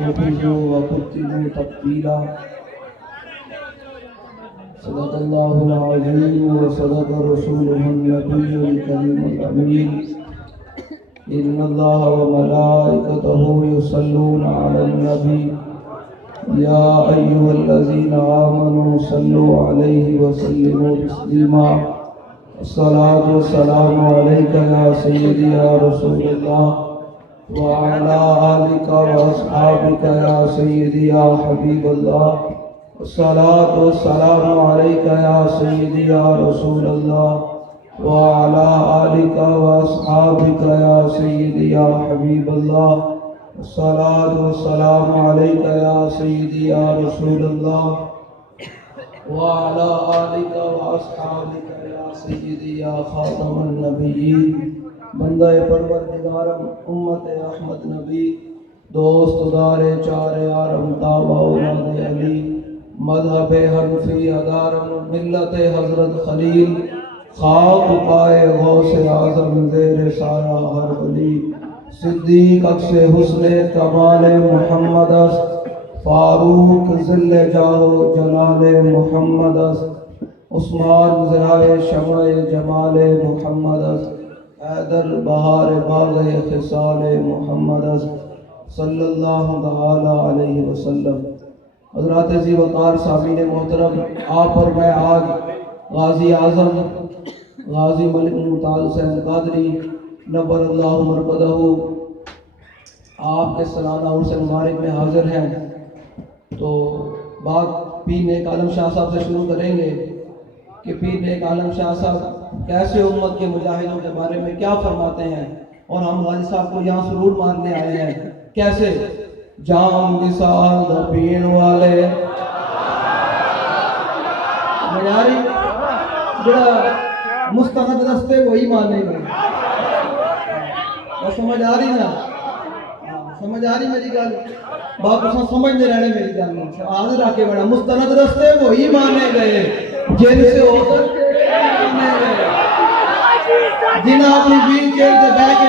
وخذوا وقتلوا تقتيلا. صدق الله العظيم وصدق رسوله النبي الكريم الأمين. إن الله وملائكته يصلون على النبي يا أيها الذين آمنوا صلوا عليه وسلموا تسليما. الصلاة والسلام عليك يا سيدي يا رسول الله وعلى آلك وأصحابك يا سيدي يا حبيب الله. الصلاة والسلام عليك يا سيدي يا رسول الله وعلى آلك وأصحابك يا سيدي يا حبيب الله. الصلاة والسلام عليك يا سيدي يا رسول الله وعلى آلك وأصحابك يا سيدي يا خاتم النبيين. بندہ پروردگارم امت احمد نبی دوست دار چار عالم تابع اولاد علی مذہب حنفی ادارم ملت حضرت خلیل خاک پائے غوث اعظم زیر سایہ ہر ولی صدیق اکش حسن کمال محمد است فاروق ذل جاہ جلال محمد است عثمان ذرائع شمع جمال محمد است حیدر بہار باغ خصال محمد است صلی اللہ تعالی علیہ وسلم. حضرات ذی وقار سامعین محترم، آپ اور میں آج غازی اعظم غازی ملک ممتاز حسین قادری نور اللہ مرقدہ آپ کے سالانہ عرس مبارک میں حاضر ہیں. تو بات پیر نیک عالم شاہ صاحب سے شروع کریں گے کہ پیر نیک عالم شاہ صاحب کیسے امت کے مجاہدوں کے بارے میں کیا فرماتے ہیں، اور ہم غازی صاحب کو یہاں سرور مارنے آئے ہیں. کیسے جام مثال دا پین والے معیاری جڑا مستند رستے وہی مانے گا. سمجھ آ رہی نا؟ سمجھ آ رہی میری گل؟ بات اساں سمجھتے رہنے میری گل میں حاضر آ کے بڑا مستند رستے وہی مانے گئے جن سے ہو کر مانے گئے جن اپنی بین چیل سے بہ کے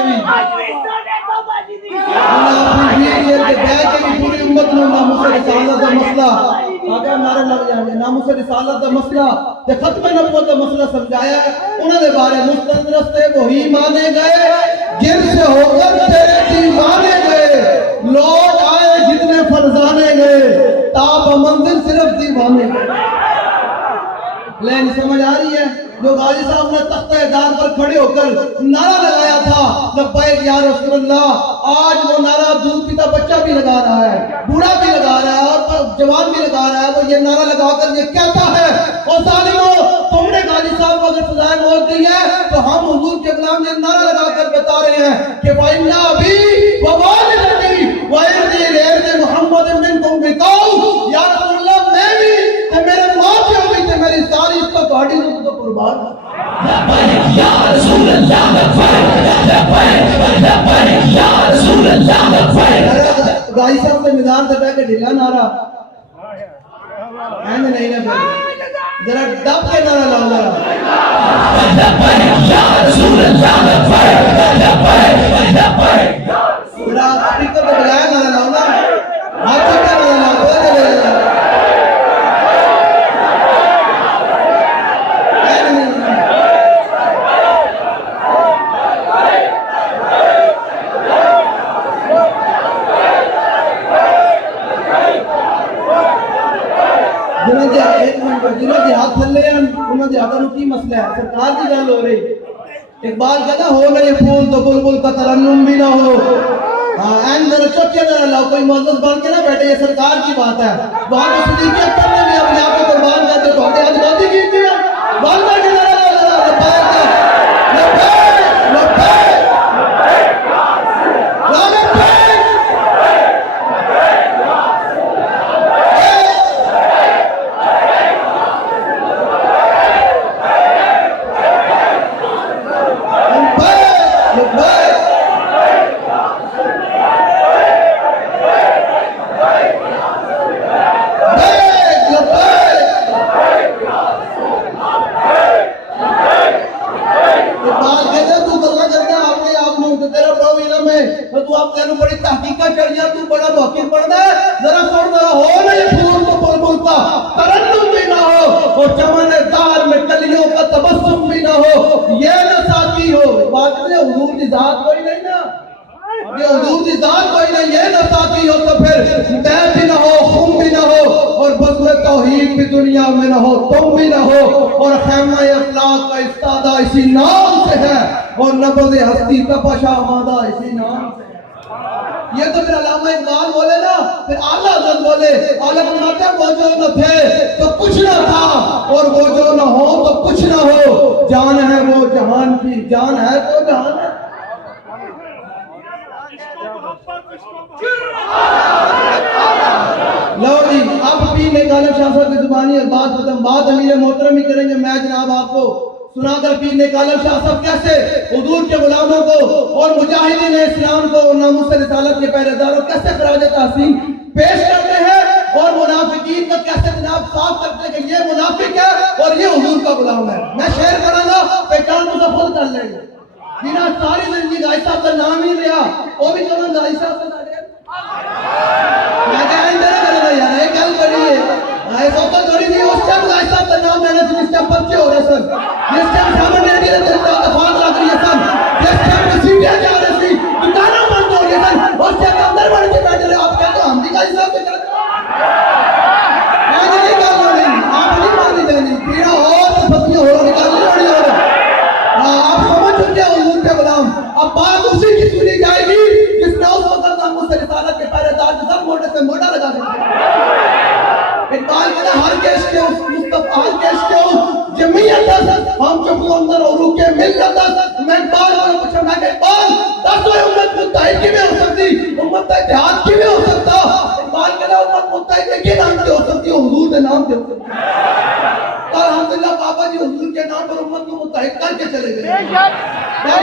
بھی پوری امت نے ناموس رسالت دا مسئلہ آگے ہمارے لگ جانے ناموس رسالت دا مسئلہ تے ختم نبوت دا مسئلہ سمجھایا. انہوں نے بارے مستند رستے وہی مانے گئے جن سے ہو کر تیرے دیوانے گئے لوٹ آئے جتنے فرزانے گئے تاب منزل صرف دیوانے گئے. لیکن سمجھ آ رہی ہے جو غازی صاحب نے تختہ دار پر کھڑے ہو کر نعرہ لگایا تھا لبیک یا رسول اللہ، آج وہ نعرہ دودھ پیتا بچہ بھی لگا رہا ہے، بوڑھا بھی لگا رہا ہے اور جوان بھی لگا رہا ہے. وہ یہ نعرہ لگا کر یہ کہتا ہے او ظالمو تم نے غازی صاحب کو اگر سزائے موت دی ہے تو ہم حضور کے غلام یہ نعرہ لگا کر بتا رہے ہیں کہ وَإِنَّا بِي وَوَالِدَتِي وَإِرْضِي لِإِرْضِ مُحَمَّدٍ مِّنْكُمْ بِقَوْلٍ. یا رسول اللہ میں بھی تے میرے ماں پیو بھی تے میری ساری اس کو تہاڈی روح تو قربان. لبیک یا رسول اللہ لبیک یا رسول اللہ لبیک. غازی صاحب نے میدان سے بیٹھ کے ڈھلا نعرہ نہیں نا پھر ذرا دب کے نعرہ لاؤ ذرا لبیک یا رسول اللہ لبیک ذرا اسپیکر پہ بجایا نعرہ لاؤ نا ہاتھ سے کیا نعرہ لاؤ جنہوں نے ہاتھ تھلے ہیں انہوں نے ہاتھوں کی مسئلہ ہے سرکار کی گل ہو رہی. اقبال کہتا ہو گئے پھول تو بلبل کا ترنم بھی نہ ہو. این ذرا چپ کے نہ لاؤ کوئی معزز بن کے نہ بیٹھے، یہ سرکار کی بات ہے. وہاں تو صدیق اکبر نے بھی اپنے آپ کو قربان کرتے تو آج غازی کی تھی بال کر کے نہ لاؤ لبیک لبیک پڑھنا ہے ذرا ہو نا یہ پھول تو بلبل کا ترنم بھی نہ ہو اور چمن دار میں کلیوں کا تبسم بھی نہ ہو، یہ نہ ساتھی ہو بات میں حضور کی ذات کوئی نہیں نا، یہ حضور کی ذات کوئی نہیں، یہ نہ ساتھی ہو تو پھر بیت بھی نہ ہو، خم بھی نہ ہو، اور بزم توحید بھی دنیا میں نہ ہو، تم بھی نہ ہو، اور خیمہ افلاک کا استادہ اسی نام سے ہے، اور نبض ہستی تپش آمادہ اسی نام سے ہے۔ یہ تو پھر علامہ اقبال بولے نا، پھر اعلیٰ حضرت بولے، اعلیٰ فرماتے ہیں وہ جو نہ تھے تو کچھ نہ تھا، اور وہ جو نہ ہو تو کچھ نہ ہو، جان ہے وہ جہان کی، جان ہے تو جہان ہے۔ لو جی اب پیر نے کالم شاہ صاحب کی زبانی بات ختم، بات امیر محترم ہی کریں گے، میں جناب آپ کو سنا کر پیر نے کالم شاہ صاحب کیسے حضور کے غلاموں کو اور مجاہدین اسلام کو اور ناموس رسالت کے پہرے داروں کیسے خراج تحسین پیش کرتے ہیں، اور منافقین کا کیسے جناب صاف کرتے ہیں کہ یہ منافق ہے اور یہ حضور کا غلام ہے۔ میں شعر کروں گا، پہچان کو سب خود کر لیں گے، بنا ساری زندگی غازی صاحب کا نام ہی لیا، وہ بھی کہوں غازی صاحب سے لڑے میں کہا ہی میرے کرے گا یار، ایک گل کری ہے غازی صاحب کا تھوڑی تھی، اس ٹائم غازی صاحب کا نام لینے سے جس ٹائم پرچے ہو رہے سن، جس ٹائم سامن میرے دل سے دفعات لگ رہی ہے سن، جس ٹائم سیٹیں جا رہے سی، دکانوں بند ہو گئے سن، اس ٹائم اندر بڑھ کے بیٹھے رہے، آپ کہتے ہم بھی غازی صاحب کے چاہتے میں نہیں کہا نہیں، آپ نہیں مانی دینی، پیڑا ہو تو فتنی ہو رہا نکالنی ہونی ہو رہا، آپ سمجھ چکے ہیں حضور کے غلام۔ اب بات اسی کی سنی جائے گی جس نے اس وقت ناموس رسالت کے پہرے دار کے سب موٹے سے موٹا لگا دیا۔ اقبال کہتا ہر کیش کے اس مصطفیٰ، ہر کیش کے اس جمعیت ہم چکو اندر اور روکے ملت۔ میں اقبال کو پوچھا، میں کہ اقبال دس ہوئے امت متحد کی بھی ہو سکتی، امت اتحاد کی بھی ہو سکتا، اقبال کہتا امت متحد کے نام سے ہو سکتی، حضور کے نام سے ہو سکتی۔ الحمدللہ بابا جی حضور کے نام پر امت کو متحد کر کے چلے گئے،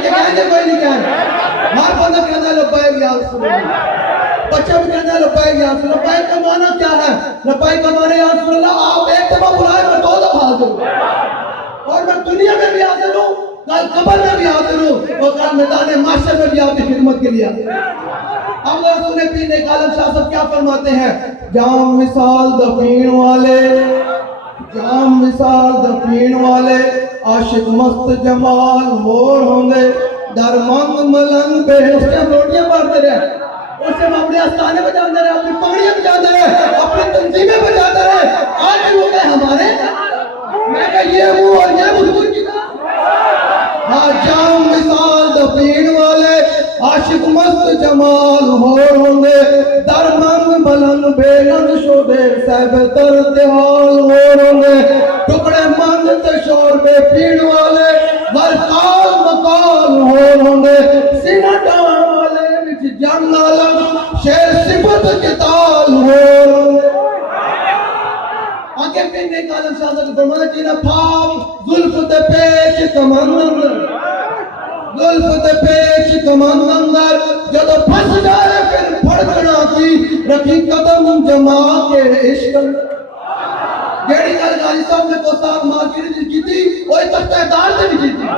کہیں گے کوئی نہیں کہیں، ہر بندہ کہتا ہے لبیک یا رسول اللہ، بچہ بھی کہتا ہے لبیک یا رسول اللہ۔ لبیک کا معنی کیا ہے؟ لبیک کا معنی یا رسول اللہ آپ ایک دفعہ بلائے میں دو دفعہ حاضر ہوں، اور میں دنیا میں بھی حاضر ہوں، کل قبر میں بھی حاضر ہوں، اور کل میدان محشر میں بھی آپ کی خدمت کے لیے حاضر ہوں۔ اب رسول پیر نے کالم شاہ صاحب کیا فرماتے ہیں؟ جام مثال دفین والے، جام مثال دفین والے، عاشق مست جمال ہور ہوں گے، در مند ملنگ بے، اس کے ہم روٹیاں بارتے رہے، اس سے ہم اپنے آستانے بجاتے رہے، اپنی پگڑیاں بجاتے رہے، اپنی تنظیمیں بجاتے رہے، آج وہ کہ ہمارے میں کہ یہ منہ اور یہ حضور کی طرح۔ ہاں جام مثال دفین والے، عاشق مست جمال ہور ہوں گے، در مند ملنگ بے نند شدے سہب تر تحال ہور ہوں گے، ٹکڑے مند تشور بے پین والے، ورقال مقال ہور ہوں گے، سینہ ڈان والے وچ جنگ عالم شیر صفت کتال ہور ہوں گے۔ آگے پھر نے کالم شاہ صاحب فرمایا جینا پھاپ ظلف تے پیش کمندر، ظلف تے پیش کمندر، جدو پھنس جائے پھر پھڑکنا کی، رکھی قدم جما کے عشق۔ جیڑی گل غازی صاحب نے پوستان مارکیٹ کی تھی وہی تختہ دار سے بھی کی تھی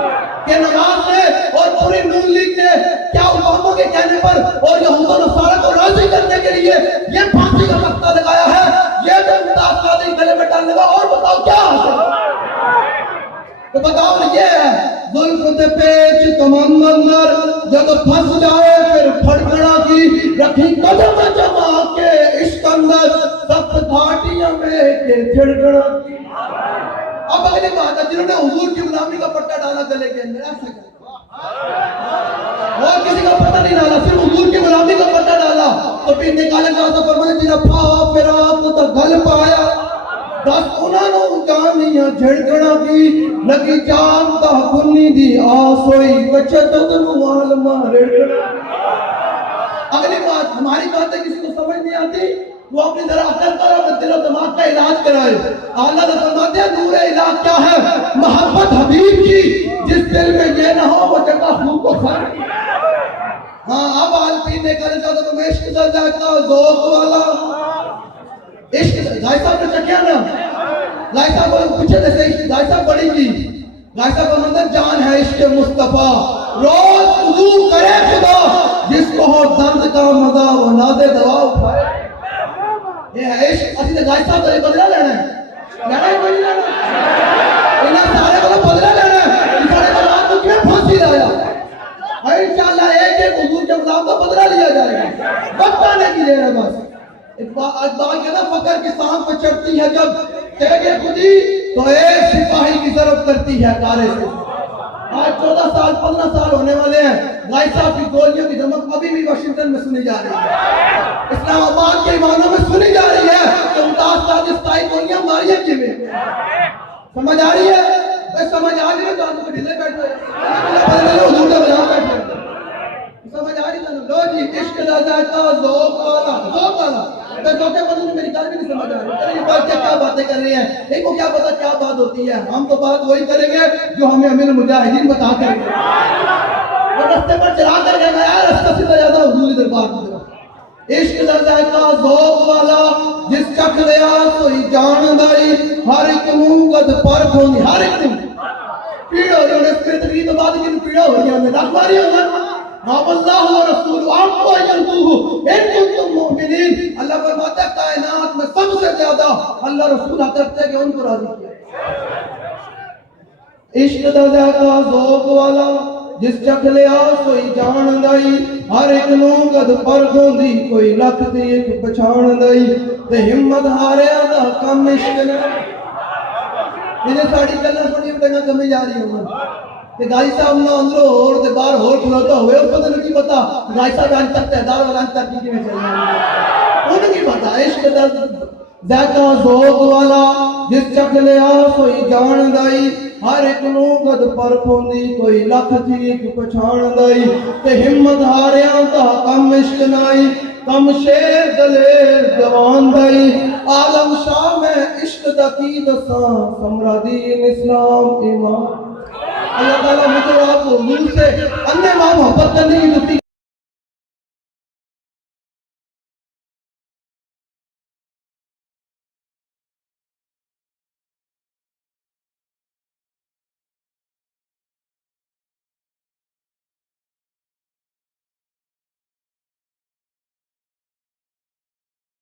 کہ نواز نے اور پوری نون لیگ نے کیا علماء کے کہنے پر اور یہود و نصارہ کو راضی کرنے کے لیے یہ پھانسی کا تختہ لگایا ہے، یہ جو امتیاز قادری گلے میں ڈالنے کا، اور بتاؤ کیا حاصل؟ تو بتاؤ یہ ہے ظلف تے پیچ کمند اندر، جب پھنس جائے پھر پھڑکنا کی، رکھی قدم جما کے عشق اندر، سب گھاٹیاں میں کے چھڑکنا کی۔ اب اگلی بات ہے جنہوں نے حضور کی غلامی کا پٹا ڈالا گلے کے اندر، ایسا کرتا اور کسی کا پتہ نہیں ڈالا، صرف حضور کی غلامی کا پتہ ڈالا، تو پھر نکالے کا تو فرمایا جنہا پھا پھرات تو گل پایا، دس انہوں نے جانیاں جھڑکنا کی، لگی جان تا کنی دی آسوئی، بچے تدنو عالمہ رڑکنا۔ اگلی بات ہماری باتیں کسی کو سمجھ نہیں آتی، وہ اپنی ذرا عقل کرو کہ دل و دماغ کا علاج کرائے۔ اللہ نے فرماتے ہیں نور علاج کیا ہے؟ محبت حبیب کی، جس دل میں یہ نہ ہو وہ جگہ خوب کو کھا۔ ہاں اب عالمین نے کہا چاہتا تو میں عشق سے جاتا ذوق والا، عشق غازی صاحب نے چکیا نا، غازی صاحب کو پوچھے تھے عشق غازی صاحب بڑی کی، غازی صاحب کا مطلب جان ہے عشق مصطفیٰ، روز وضو کرے خدا، جس کو ہو درد کا مزہ وہ نازے دوا اٹھائے۔ یہ عشق اسی تے گائی صاحب دا بدلہ لینا ہے، لینا ہے کوئی نہیں لینا، انہاں سارے کو بدلہ لینا ہے کہ سارے اولاد کو کیوں پھانسی لایا، انشاءاللہ ایک ایک حضور کے غلام کا بدلہ لیا جائے گا، وقت آنے کی دیر ہے بس۔ اقبال کہنا فقر کی سانس پہ چڑھتی ہے جب تیغ خودی تو ایک سپاہی کی ضرب کرتی ہے کارے سے۔ آج 14 سال 15 سال ہونے والے ہیں، گائی صاحب کی گولیوں کی دھمک ابھی بھی واشنگٹن میں سنی جا رہی ہے، اسلام آباد کے ایوانوں میں سنی جا رہی ہے کہ ممتاز تاج ستائی گولیاں ماری ہیں کیویں، سمجھ آ رہی ہے؟ بس سمجھ آ رہی ہے تو آپ کو ڈھیلے بیٹھے حضور کا بجا بیٹھے سمجھ آ رہی ہے؟ لو جی عشق دا ذائقہ ذوق والا میں دوسرے بندوں نے میری گل بھی نہیں سمجھ آ رہی، یہ بات کیا باتیں کر رہے ہیں، ایک کو کیا پتا کیا بات ہوتی ہے، ہم تو بات وہی کریں گے جو ہمیں امیر المجاہدین بتا کر گئے، اور رستے پر چلا کر گئے گا رستہ سیدھا جاتا حضور دربار کی طرف۔ عشق دا ذائقہ ذوق والا جس چکھ لیا کوئی جان دائی، ہر ایک منہ قد پر کھوندی، ہر ایک منہ پیڑ ہو رہی ہے، اس پہ تقریب تو بعد کی پیڑ ہو رہی ہے، میں رکھ ماری ہوگا رب اللہ و رسول آپ کو ینتوہ ان کنتم مؤمنین، اللہ فرماتا ہے کائنات میں سب سے زیادہ اللہ رسول حق کرتے کہ ان کو راضی کیا۔ عشق دا ذائقہ ذوق والا جس چکھ لیا سوئی جان دائی، ہر ایک نو قد پر کھوندی کوئی لکھ دی ایک پچھان دائی، تے ہمت ہاریا دا کم عشق نے انہیں ساڑی گلہ سنی بٹنگا کمی جا رہی ہوگا کہ گائی صاحب نہ اندروں اور دے بار اور کھلوتا ہوئے اس پتہ نہیں پتا گائی صاحب انت تک تہدار اور انت تک کی میں چل رہے ہیں نہیں پتا عشق دا ذائقہ ذوق والا جس چکھ لیا کوئی جان دائی، ہر ایک نو قد پر کھوندی کوئی لکھ تھی ایک پچھان دائی، تے ہمت ہاریا دا کم عشق نائی، کم شیر دلیر جوان دائی، عالم شاہ میں عشق دا کی دساں سمرا دین اسلام ایمان۔ اللہ تعالیٰ مجھے آپ کو حضور سے اندھے ماں محبت کرنے کی